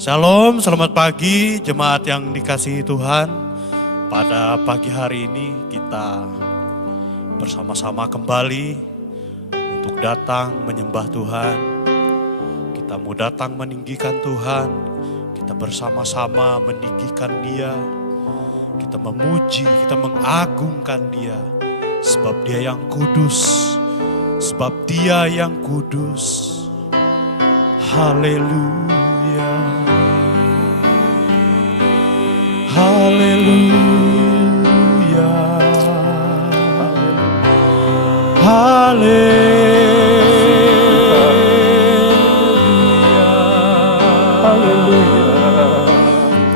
Shalom, selamat pagi jemaat yang dikasihi Tuhan. Pada pagi hari ini kita bersama-sama kembali untuk datang menyembah Tuhan. Kita mau datang meninggikan Tuhan, kita bersama-sama meninggikan Dia. Kita memuji, kita mengagungkan Dia. Sebab Dia yang kudus, sebab Dia yang kudus. Haleluya. Haleluya. Haleluya.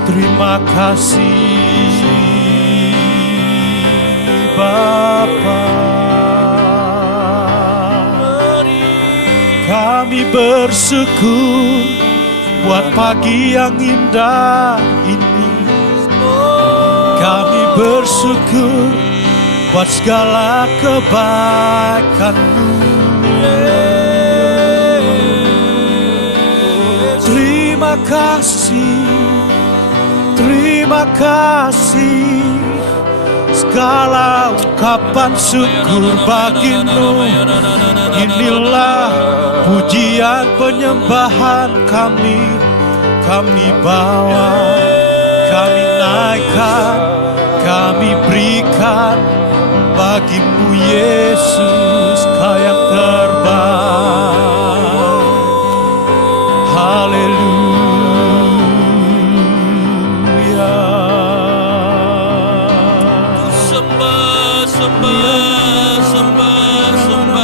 Terima kasih Bapa. Kami bersyukur buat pagi yang indah ini. Kami bersyukur buat segala kebaikan-Mu. Terima kasih, segala ungkapan syukur bagi-Mu. Inilah pujian penyembahan kami bawa, kami naikkan, kami berikan bagi-Mu Yesus, Kau yang terbaik. Haleluya. Sembah, sembah, sembah, sembah.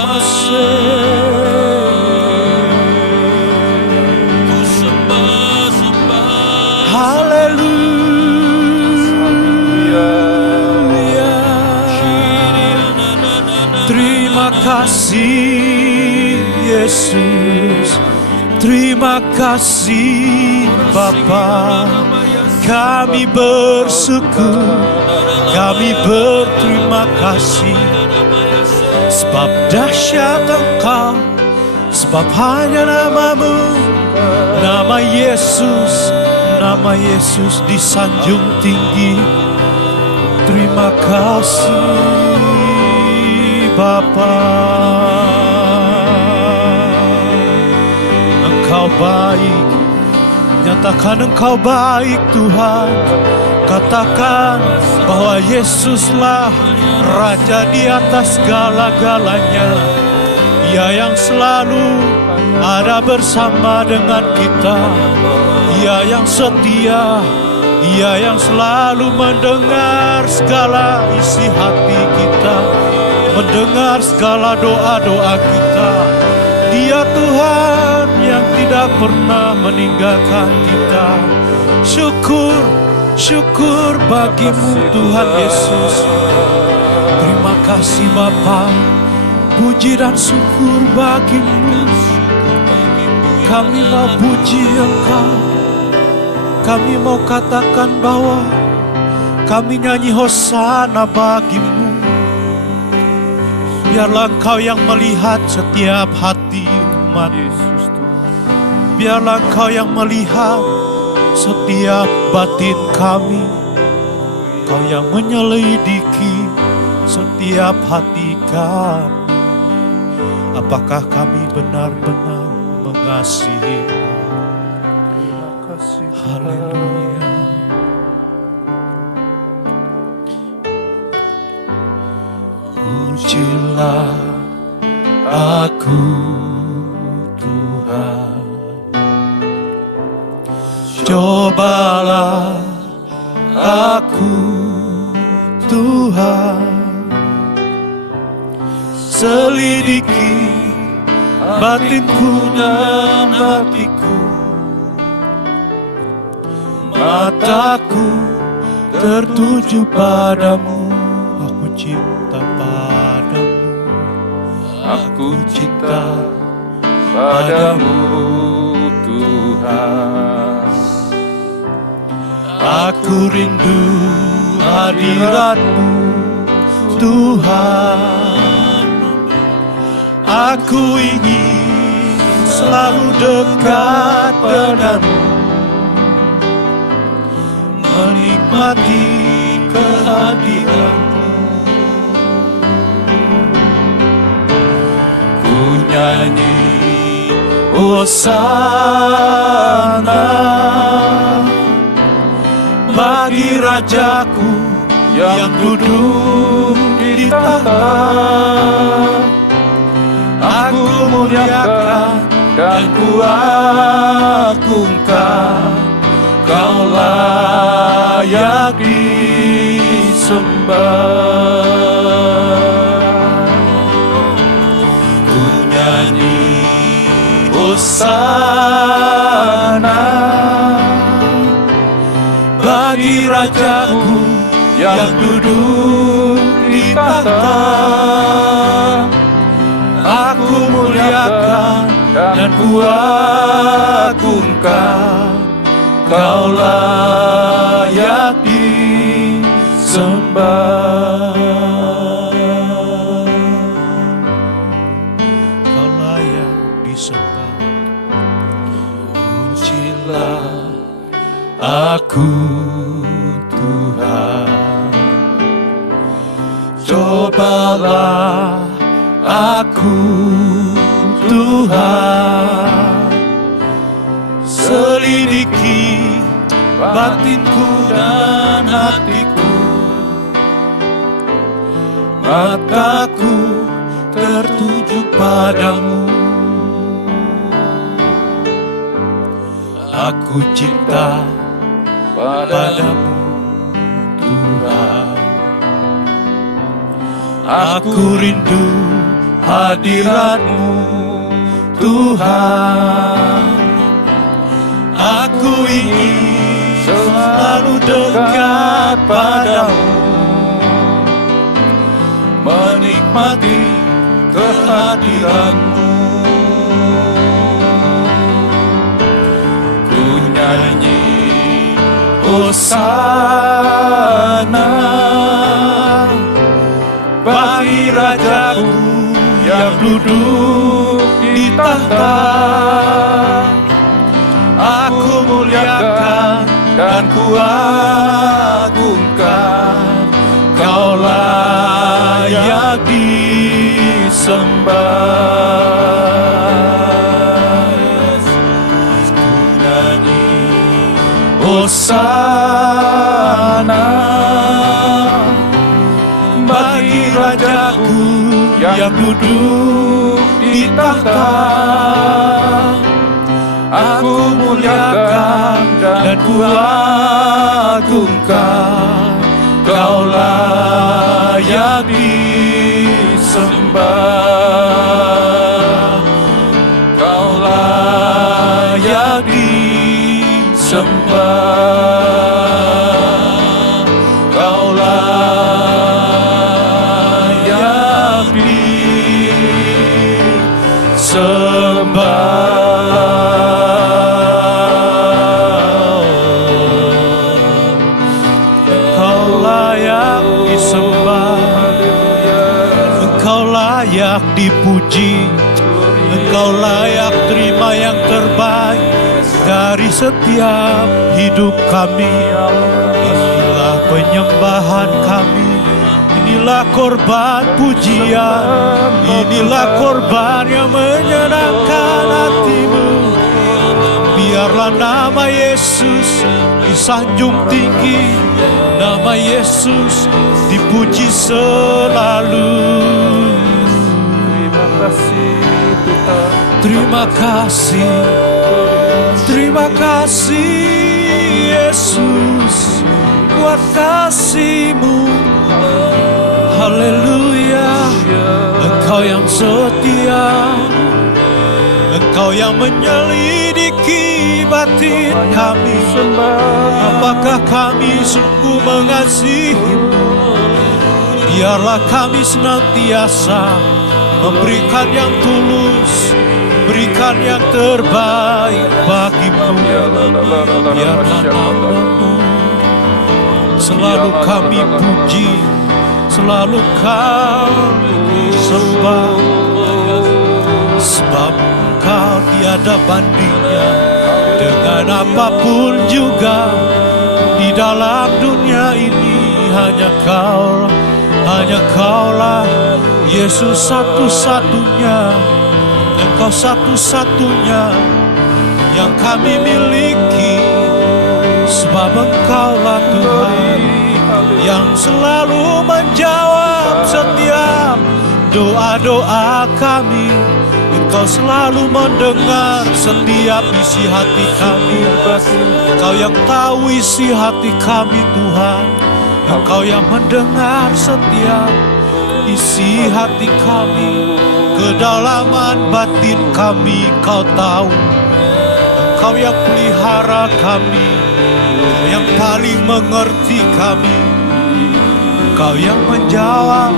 Terima kasih Yesus, terima kasih Bapa. Kami bersyukur, kami berterima kasih. Sebab dahsyat Engkau, sebab hanya nama-Mu, nama Yesus disanjung tinggi. Terima kasih Bapa. Engkau baik, nyatakan Engkau baik Tuhan. Katakan bahwa Yesuslah Raja di atas segala-galanya. Ia yang selalu ada bersama dengan kita. Ia yang setia, Ia yang selalu mendengar segala isi hati kita, mendengar segala doa-doa kita. Dia Tuhan yang tidak pernah meninggalkan kita. Syukur bagi-Mu Tuhan Yesus. Terima kasih Bapa. Puji dan syukur bagi-Mu. Kami mau puji Engkau. Kami mau katakan bahwa kami nyanyi hosana bagi-Mu. Biarlah Engkau yang melihat setiap hati umat. Biarlah Engkau yang melihat setiap batin kami. Engkau yang menyelidiki setiap hati kami. Apakah kami benar-benar mengasihi-Mu? Terima kasih. Haleluya. Ujilah aku Tuhan, cobalah aku Tuhan, selidiki batinku dan hatiku. Mataku tertuju padamu, aku cinta padamu. Aku cinta padamu Tuhan. Aku rindu hadirat-Mu Tuhan. Aku ingin selalu dekat padamu. menikmati kehadiran-Mu. Ku nyanyi hosana bagi Rajaku yang duduk di tahta. Aku muliakan dan ku agungkan, Kau layak disembah. Ku nyanyi hosana bagi Rajaku yang duduk di tahta. Aku muliakan dan ku agungkan, Kau layak disembah. Kau layak disembah. Pujilah aku Tuhan, cobalah aku Tuhan, selidiki batinku dan hatiku. Mataku tertuju padamu, aku cinta padamu Tuhan. Aku rindu hadirat-Mu Tuhan. Aku ingin selalu dekat padamu, menikmati kehadiran-Mu. Ku nyanyi hosana bagi Rajaku yang duduk di tahta. Aku muliakan dan ku agungkan, Kau layak disembah. Ku nyanyi hosana bagi Rajaku yang duduk di tahta. Aku muliakan dan ku agungkan, Kau layak disembah. Kau layak disembah. Kau layak disembah. Layak dipuji, Engkau layak terima yang terbaik dari setiap hidup kami. Inilah penyembahan kami, inilah korban pujian, inilah korban yang menyenangkan hati-Mu. Biarlah nama Yesus disanjung tinggi, nama Yesus dipuji selalu. Terima kasih, terima kasih Yesus buat kasih-Mu. Haleluya, Engkau yang setia, Engkau yang menyelidiki batin kami. Apakah kami sungguh mengasihi-Mu? Biarlah kami senantiasa memberikan yang tulus, berikan yang terbaik bagi-Mu. Biarlah nama-Mu selalu kami puji, selalu kami sembah. Sebab Engkau tiada bandingnya dengan apapun juga di Di dalam dunia ini hanya Kaulah Yesus satu-satunya. Engkau satu-satunya yang kami miliki, sebab Engkaulah Tuhan yang selalu menjawab setiap doa-doa kami. Engkau selalu mendengar setiap isi hati kami. Engkau yang tahu isi hati kami, Tuhan. Engkau yang mendengar setiap isi hati kami. Kedalaman batin kami Kau tahu. Engkau yang pelihara kami, Engkau yang paling mengerti kami. Engkau yang menjawab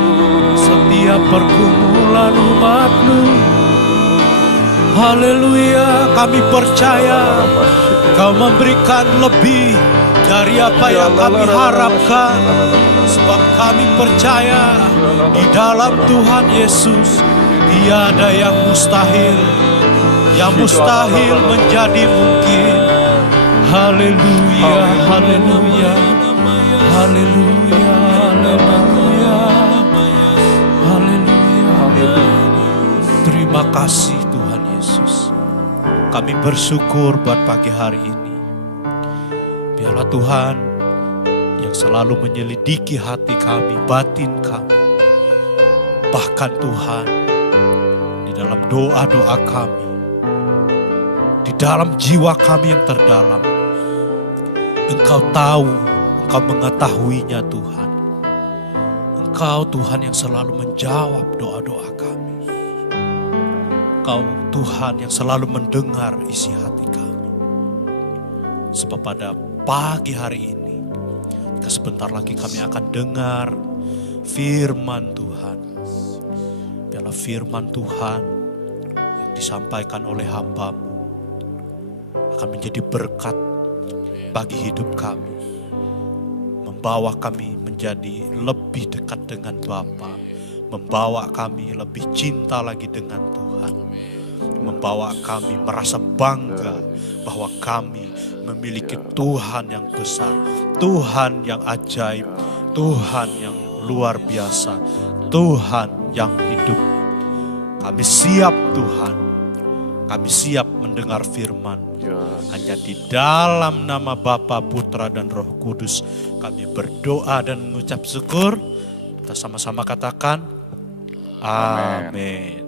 setiap pergumulan umat-Mu. Haleluya, kami percaya Kau memberikan lebih dari apa yang kami harapkan. Sebab kami percaya di dalam Tuhan Yesus tiada yang mustahil. Yang mustahil menjadi mungkin. Haleluya, haleluya, haleluya, haleluya, haleluya. Terima kasih Tuhan Yesus. Kami bersyukur buat pagi hari ini. Biarlah Tuhan yang selalu menyelidiki hati kami, batin kami. Bahkan Tuhan, di dalam doa-doa kami, di dalam jiwa kami yang terdalam, Engkau tahu, Engkau mengetahuinya Tuhan. Engkau Tuhan yang selalu menjawab doa-doa kami. Engkau Tuhan yang selalu mendengar isi hati kami. Sebab pada pagi hari ini, sebentar lagi kami akan dengar firman Tuhan. Biarlah firman Tuhan yang disampaikan oleh hamba-Mu akan menjadi berkat bagi hidup kami. Membawa kami menjadi lebih dekat dengan Bapa. Membawa kami lebih cinta lagi dengan Tuhan. Membawa kami merasa bangga bahwa kami memiliki Tuhan yang besar, Tuhan yang ajaib, Tuhan yang luar biasa, Tuhan yang hidup. Kami siap Tuhan, kami siap mendengar firman. Hanya di dalam nama Bapa, Putra dan Roh Kudus kami berdoa dan mengucap syukur. Kita sama-sama katakan amin.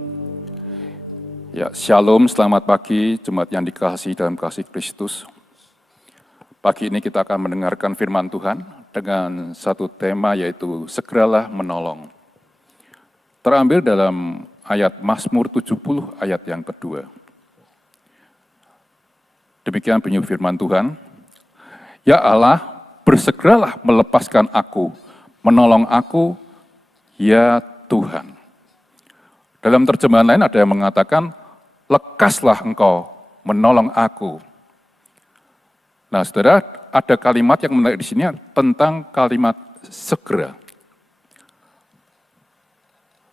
Ya, shalom, selamat pagi jemaat yang dikasihi dalam kasih Kristus. Pagi ini kita akan mendengarkan firman Tuhan dengan satu tema, yaitu segeralah menolong. Terambil dalam ayat Mazmur 70 ayat yang kedua. Demikian bunyi firman Tuhan. Ya Allah, bersegeralah melepaskan aku, menolong aku, ya Tuhan. Dalam terjemahan lain ada yang mengatakan, lekaslah engkau menolong aku. Nah, saudara, ada kalimat yang menarik di sini tentang kalimat segera.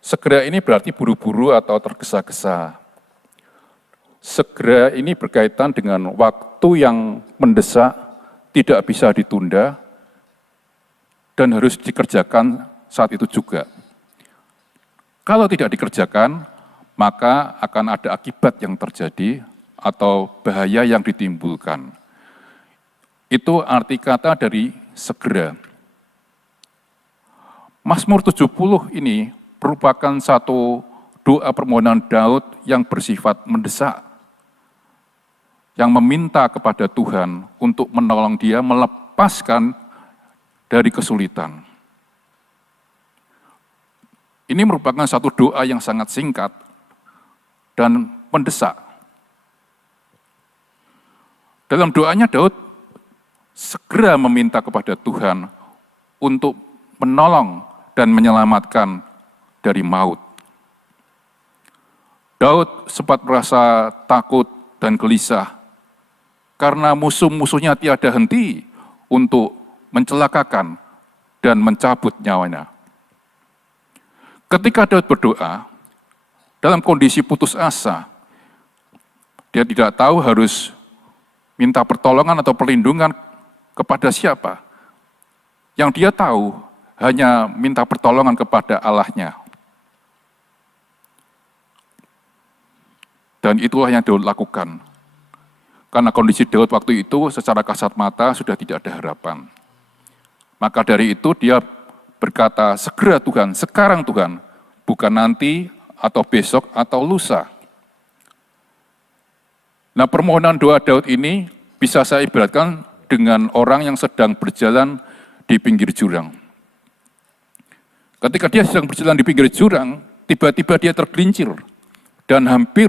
Segera ini berarti buru-buru atau tergesa-gesa. Segera ini berkaitan dengan waktu yang mendesak, tidak bisa ditunda, dan harus dikerjakan saat itu juga. Kalau tidak dikerjakan, maka akan ada akibat yang terjadi atau bahaya yang ditimbulkan. Itu arti kata dari segera. Mazmur 70 ini merupakan satu doa permohonan Daud yang bersifat mendesak, yang meminta kepada Tuhan untuk menolong dia melepaskan dari kesulitan. Ini merupakan satu doa yang sangat singkat dan mendesak. Dalam doanya Daud segera meminta kepada Tuhan untuk menolong dan menyelamatkan dari maut. Daud sempat merasa takut dan gelisah karena musuh-musuhnya tiada henti untuk mencelakakan dan mencabut nyawanya. Ketika Daud berdoa, dalam kondisi putus asa, dia tidak tahu harus minta pertolongan atau perlindungan kepada siapa. Yang dia tahu hanya minta pertolongan kepada Allahnya. Dan itulah yang Daud lakukan. Karena kondisi Daud waktu itu secara kasat mata sudah tidak ada harapan. Maka dari itu dia berkata, segera Tuhan, sekarang Tuhan, bukan nanti atau besok atau lusa. Nah, permohonan doa Daud ini bisa saya ibaratkan dengan orang yang sedang berjalan di pinggir jurang. Ketika dia sedang berjalan di pinggir jurang, tiba-tiba dia tergelincir dan hampir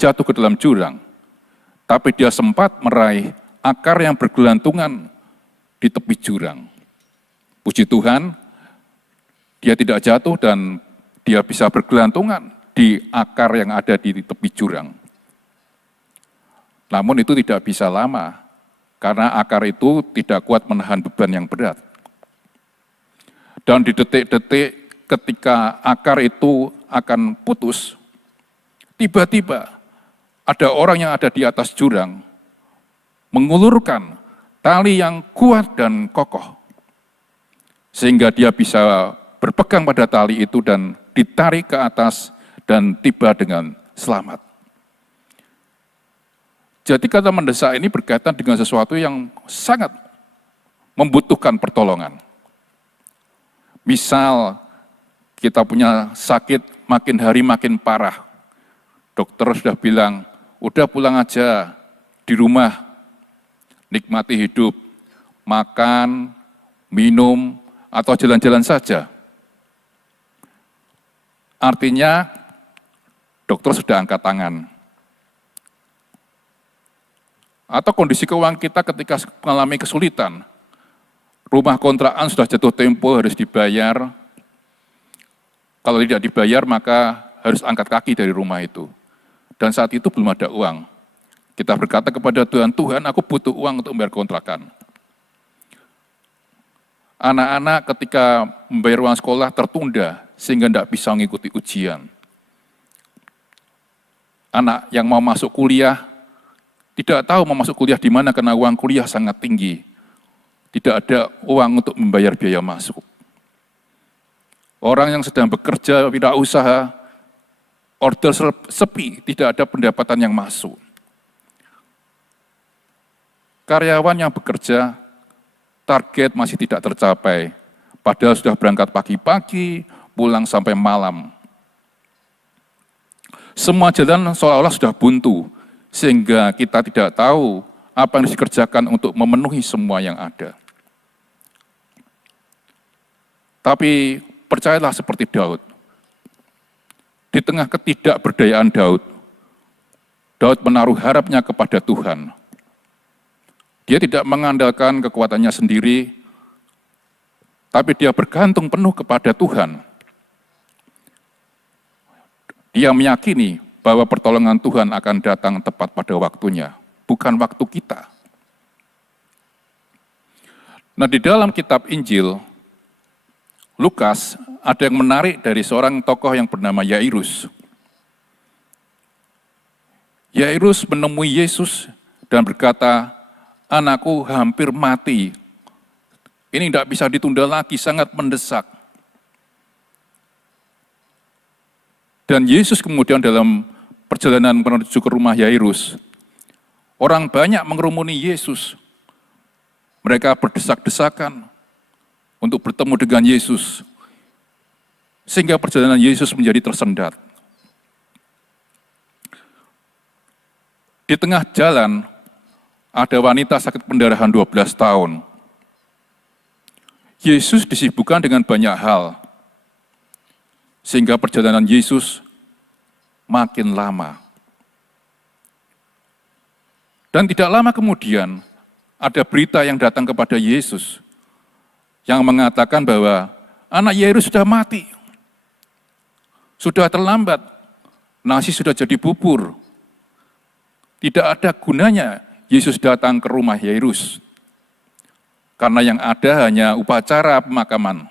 jatuh ke dalam jurang. Tapi dia sempat meraih akar yang bergelantungan di tepi jurang. Puji Tuhan, dia tidak jatuh dan dia bisa bergelantungan di akar yang ada di tepi jurang. Namun itu tidak bisa lama, karena akar itu tidak kuat menahan beban yang berat. Dan di detik-detik ketika akar itu akan putus, tiba-tiba ada orang yang ada di atas jurang, mengulurkan tali yang kuat dan kokoh, sehingga dia bisa berpegang pada tali itu dan ditarik ke atas dan tiba dengan selamat. Jadi kata mendesak ini berkaitan dengan sesuatu yang sangat membutuhkan pertolongan. Misal kita punya sakit makin hari makin parah. Dokter sudah bilang, udah pulang aja di rumah, nikmati hidup, makan, minum, atau jalan-jalan saja. Artinya dokter sudah angkat tangan. Atau kondisi keuangan kita ketika mengalami kesulitan, rumah kontrakan sudah jatuh tempo harus dibayar, kalau tidak dibayar maka harus angkat kaki dari rumah itu. Dan saat itu belum ada uang. Kita berkata kepada Tuhan, Tuhan aku butuh uang untuk membayar kontrakan. Anak-anak ketika membayar uang sekolah tertunda sehingga tidak bisa mengikuti ujian. Anak yang mau masuk kuliah tidak tahu mau masuk kuliah di mana karena uang kuliah sangat tinggi. Tidak ada uang untuk membayar biaya masuk. Orang yang sedang bekerja, wirausaha, order sepi, tidak ada pendapatan yang masuk. Karyawan yang bekerja, target masih tidak tercapai, padahal sudah berangkat pagi-pagi, pulang sampai malam. Semua jalan seolah-olah sudah buntu, sehingga kita tidak tahu apa yang harus dikerjakan untuk memenuhi semua yang ada. Tapi percayalah seperti Daud. Di tengah ketidakberdayaan Daud menaruh harapnya kepada Tuhan. Dia tidak mengandalkan kekuatannya sendiri, tapi dia bergantung penuh kepada Tuhan. Dia meyakini bahwa pertolongan Tuhan akan datang tepat pada waktunya, bukan waktu kita. Nah, di dalam kitab Injil, Lukas ada yang menarik dari seorang tokoh yang bernama Yairus. Yairus menemui Yesus dan berkata, anakku hampir mati. Ini tidak bisa ditunda lagi, sangat mendesak. Dan Yesus kemudian dalam perjalanan menuju ke rumah Yairus, orang banyak mengerumuni Yesus. Mereka berdesak-desakan untuk bertemu dengan Yesus, sehingga perjalanan Yesus menjadi tersendat. Di tengah jalan, ada wanita sakit pendarahan 12 tahun. Yesus disibukkan dengan banyak hal, sehingga perjalanan Yesus makin lama. Dan tidak lama kemudian, ada berita yang datang kepada Yesus, yang mengatakan bahwa anak Yairus sudah mati. Sudah terlambat, nasi sudah jadi bubur. Tidak ada gunanya Yesus datang ke rumah Yairus, karena yang ada hanya upacara pemakaman.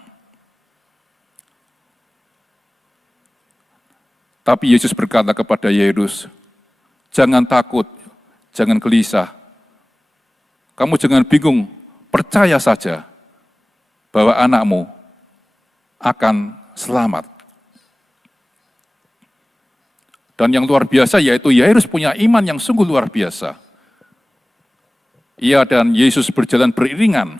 Tapi Yesus berkata kepada Yairus, jangan takut, jangan gelisah. Kamu jangan bingung, percaya saja. bahwa anakmu akan selamat. Dan yang luar biasa yaitu Yairus punya iman yang sungguh luar biasa. Ia dan Yesus berjalan beriringan,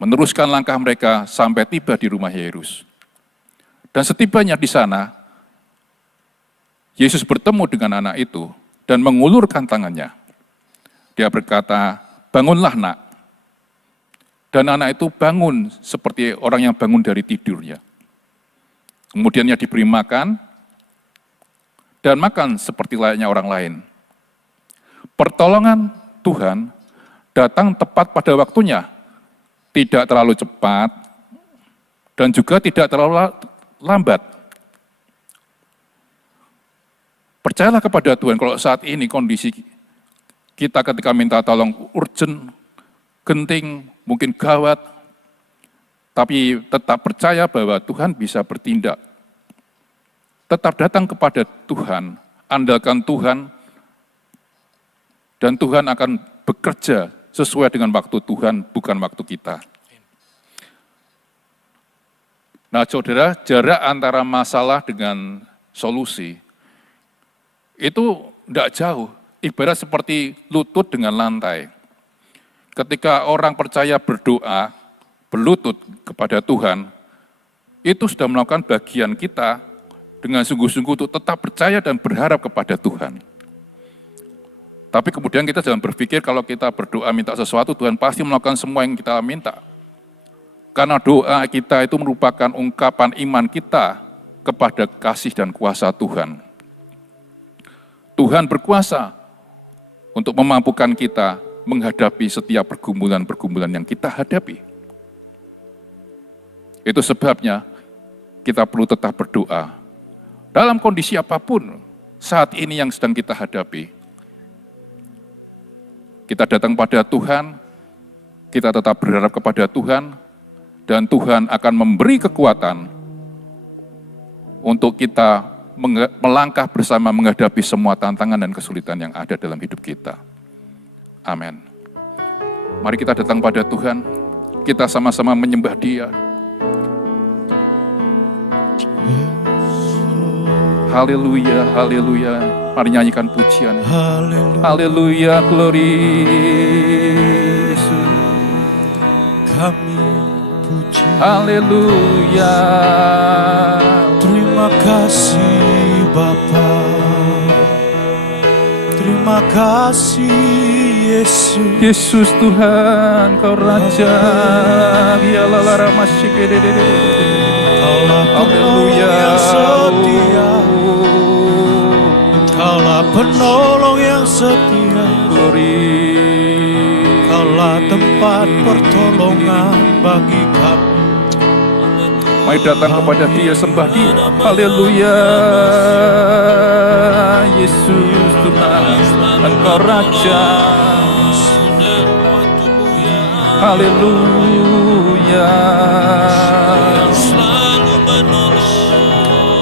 meneruskan langkah mereka sampai tiba di rumah Yairus. Dan setibanya di sana, Yesus bertemu dengan anak itu dan mengulurkan tangannya. Dia berkata, "Bangunlah, nak." Dan anak itu bangun seperti orang yang bangun dari tidurnya. Kemudian ia diberi makan, dan makan seperti layaknya orang lain. Pertolongan Tuhan datang tepat pada waktunya, tidak terlalu cepat, dan juga tidak terlalu lambat. Percayalah kepada Tuhan, kalau saat ini kondisi kita ketika minta tolong urgent, genting, mungkin gawat, tapi tetap percaya bahwa Tuhan bisa bertindak. Tetap datang kepada Tuhan, andalkan Tuhan, dan Tuhan akan bekerja sesuai dengan waktu Tuhan, bukan waktu kita. Nah, saudara, jarak antara masalah dengan solusi itu tidak jauh, ibarat seperti lutut dengan lantai. Ketika orang percaya berdoa, berlutut kepada Tuhan, itu sudah melakukan bagian kita dengan sungguh-sungguh untuk tetap percaya dan berharap kepada Tuhan. Tapi kemudian kita jangan berpikir kalau kita berdoa minta sesuatu, Tuhan pasti melakukan semua yang kita minta. Karena doa kita itu merupakan ungkapan iman kita kepada kasih dan kuasa Tuhan. Tuhan berkuasa untuk memampukan kita menghadapi setiap pergumulan-pergumulan yang kita hadapi. Itu sebabnya kita perlu tetap berdoa. Dalam kondisi apapun saat ini yang sedang kita hadapi, kita datang pada Tuhan, kita tetap berharap kepada Tuhan, dan Tuhan akan memberi kekuatan untuk kita melangkah bersama menghadapi semua tantangan dan kesulitan yang ada dalam hidup kita. Amin. Mari kita datang pada Tuhan, kita sama-sama menyembah Dia. Haleluya, haleluya. Mari nyanyikan pujian. Haleluya, glory Yesus. Kami puji. Haleluya. Terima kasih Bapa. Terima kasih Yesus. Yesus Tuhan, Kau Raja. Biarlah lara masih Haleluya yang setia. Engkaulah penolong yang setia. Glory. Engkaulah tempat pertolongan bagi kami. Mari datang kepada Dia, sembah Dia. Haleluya. Yesus Tuhan, Engkau Raja. Haleluya.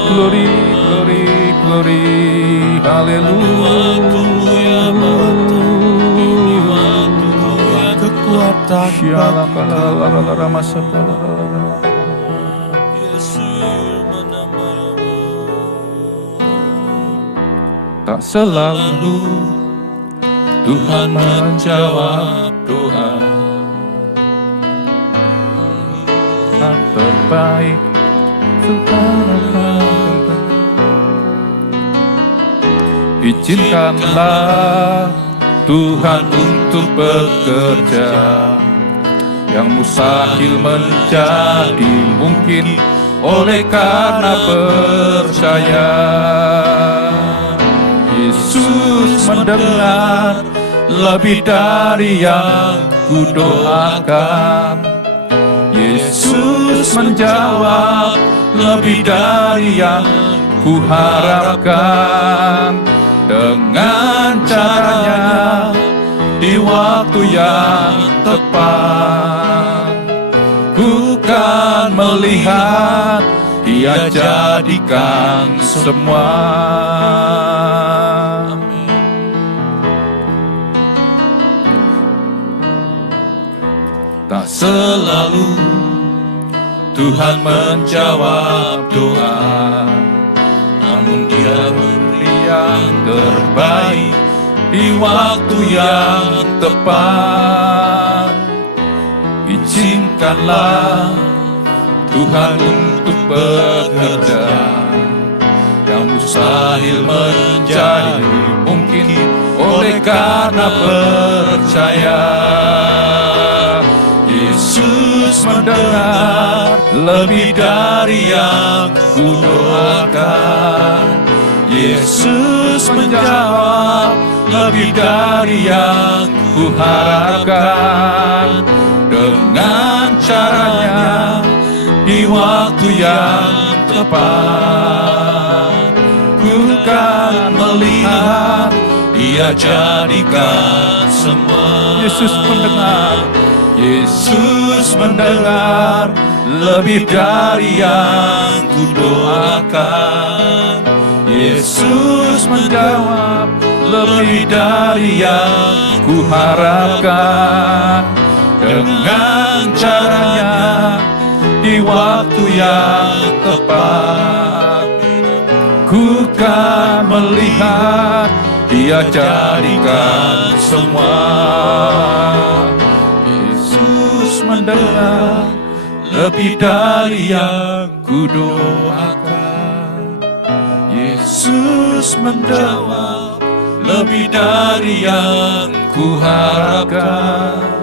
Glory, glory, glory. Haleluya. Kekuatan tak selalu Tuhan menjawab doa. Yang terbaik Tuhan akan. Izinkanlah Tuhan untuk bekerja, yang mustahil menjadi mungkin oleh karena percaya. Yesus mendengar lebih dari yang kudoakan. Yesus menjawab lebih dari yang kuharapkan. Dengan caranya di waktu yang tepat, ku kan melihat Dia jadikan semua. Tak selalu Tuhan menjawab doa, namun Dia memberi yang terbaik di waktu yang tepat. Izinkanlah Tuhan untuk bekerja, yang mustahil menjadi mungkin oleh karena percaya. Yesus mendengar lebih dari yang kudoakan. Yesus menjawab lebih dari yang kuharapkan. Dengan caranya di waktu yang tepat, ku kan melihat Dia jadikan semua. Yesus mendengar, Yesus mendengar lebih dari yang kudoakan. Yesus menjawab lebih dari yang kuharapkan. Dengan caranya di waktu yang tepat, ku kan melihat Dia jadikan semua. Yesus mendengar lebih dari yang kudoakan. Yesus menjawab lebih dari yang kuharapkan.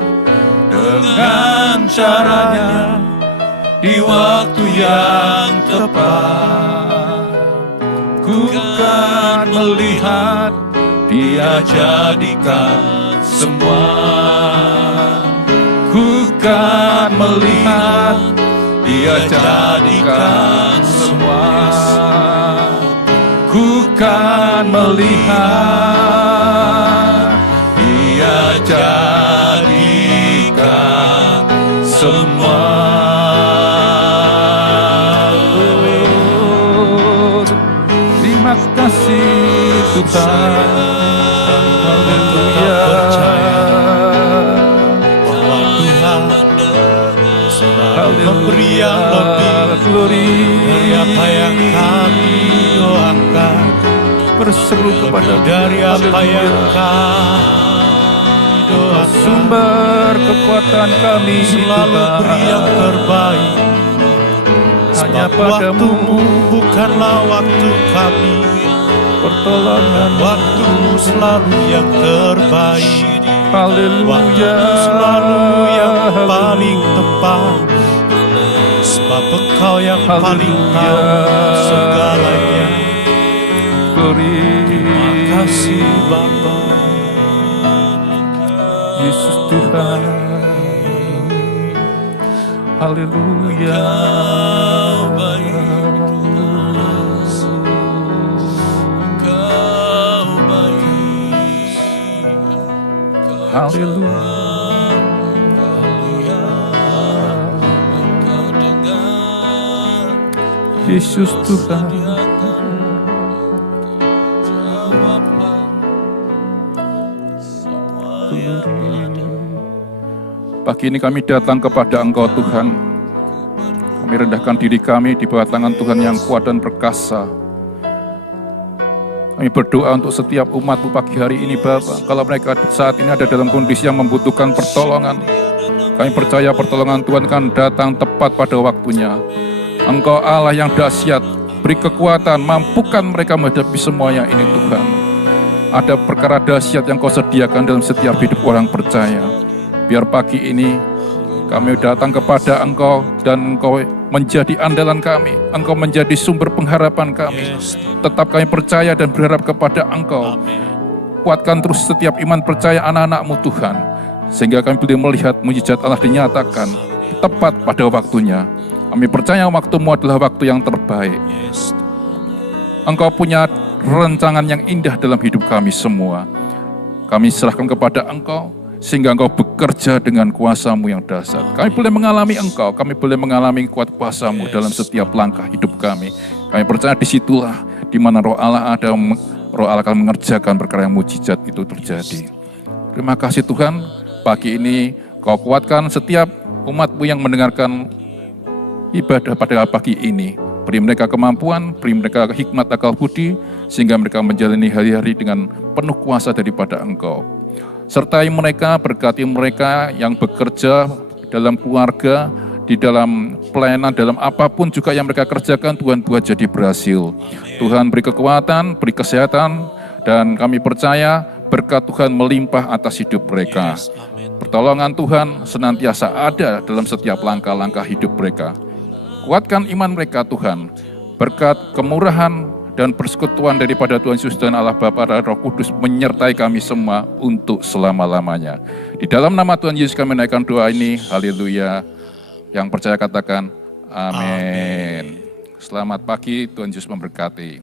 Dengan caranya di waktu yang tepat, ku kan melihat Dia jadikan semua. Ku kan melihat Dia jadikan semua. Ku kan melihat Dia jadikan semua. Terima kasih Tuhan. Haleluya. Bahwa Tuhan selalu memberi yang lebih dari apa yang kami doakan, Berseru kepada dari apa yang kami doakan. sumber kekuatan kami Selalu beri yang terbaik. hanya Sebab padamu. waktumu bukanlah waktu kami. Pertolongan Waktumu selalu yang terbaik. Haleluya. Waktumu selalu yang paling tepat. Sebab Engkau yang paling tahu segalanya. Glory. Terima kasih Bapa. Yesus Tuhan. Haleluya. Haleluya. Yesus Tuhan. Pagi ini kami datang kepada Engkau Tuhan. Kami rendahkan diri kami di bawah tangan Tuhan yang kuat dan perkasa. Kami berdoa untuk setiap umat-Mu pagi hari ini Bapa. Kalau mereka saat ini ada dalam kondisi yang membutuhkan pertolongan, kami percaya pertolongan Tuhan akan datang tepat pada waktunya. Engkau Allah yang dahsyat, beri kekuatan, mampukan mereka menghadapi semuanya ini Tuhan. Ada perkara dahsyat yang Kau sediakan dalam setiap hidup orang percaya. Biar pagi ini kami datang kepada Engkau dan Engkau menjadi andalan kami. Engkau menjadi sumber pengharapan kami. Tetap kami percaya dan berharap kepada Engkau. Kuatkan terus setiap iman percaya anak-anak-Mu Tuhan. Sehingga kami boleh melihat mujizat Allah dinyatakan tepat pada waktunya. Kami percaya waktu-Mu adalah waktu yang terbaik. Engkau punya rancangan yang indah dalam hidup kami semua. Kami serahkan kepada Engkau, sehingga Engkau bekerja dengan kuasa-Mu yang dahsyat. Kami boleh mengalami Engkau, kami boleh mengalami kuat kuasa-Mu dalam setiap langkah hidup kami. Kami percaya disitulah di mana Roh Allah ada, Roh Allah akan mengerjakan perkara yang mujizat itu terjadi. Terima kasih Tuhan, pagi ini Kau kuatkan setiap umat-Mu yang mendengarkan ibadah pada pagi ini. Beri mereka kemampuan, beri mereka hikmat akal budi, sehingga mereka menjalani hari-hari dengan penuh kuasa daripada Engkau. Sertai mereka, berkati mereka yang bekerja dalam keluarga, di dalam pelayanan, dalam apapun juga yang mereka kerjakan, Tuhan buat jadi berhasil. Tuhan beri kekuatan, beri kesehatan, dan kami percaya berkat Tuhan melimpah atas hidup mereka. Pertolongan Tuhan senantiasa ada dalam setiap langkah-langkah hidup mereka. Kuatkan iman mereka Tuhan, berkat kemurahan dan persekutuan daripada Tuhan Yesus dan Allah Bapa dan Roh Kudus menyertai kami semua untuk selama-lamanya. Di dalam nama Tuhan Yesus kami naikkan doa ini, haleluya. Yang percaya katakan, amin. Selamat pagi, Tuhan Yesus memberkati.